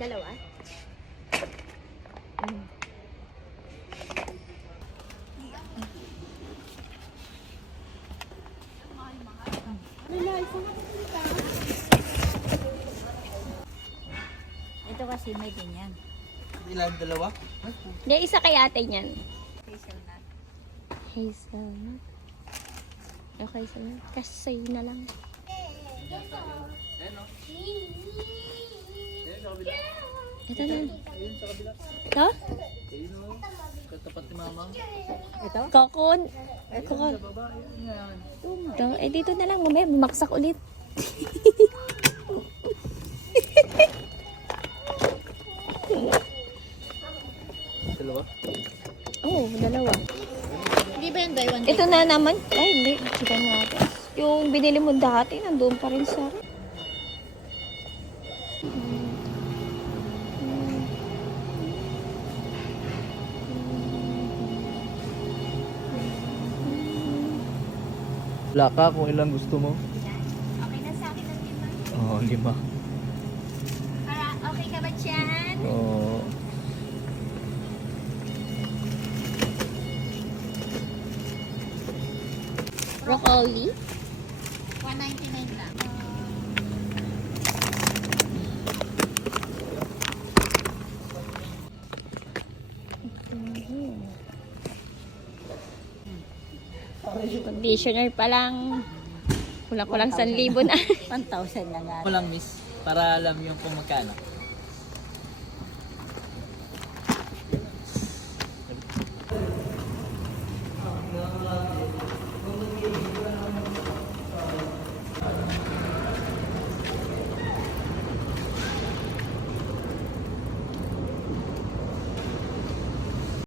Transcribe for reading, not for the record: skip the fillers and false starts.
Dalawa? Ito kasi may ganyan. Ilan? Dalawa? Hindi, isa kay ate niyan. Hazelnut. Hazelnut. Okay, sa'yo. Kasi sa'yo na lang. Ayan o. Ayan sa kabila. Ito na. Ayun sa kabila. Ito? Ayun o. Katapat ni mama. Ito? Kokon. Ayun Kokon. sa baba. Ayun yan. Ito. Eh, dito na lang. Mamaya, bumaksak ulit. Dalawa? Oo, dalawa. Hindi ba yung buy one? Ito na naman. Ay, hindi. Sige natin. Yung binili mo dati, nandoon pa rin sa... Wala ka kung ilang gusto mo. Okay na sa akin ang 5. Oo, 5. Okay ka ba dyan? Oo. Broccoli? 199 lang. Conditioner pa lang. Kulang-kulang 1,000 na. 1,000 na nga. Ako lang miss, para alam yung kung magkano.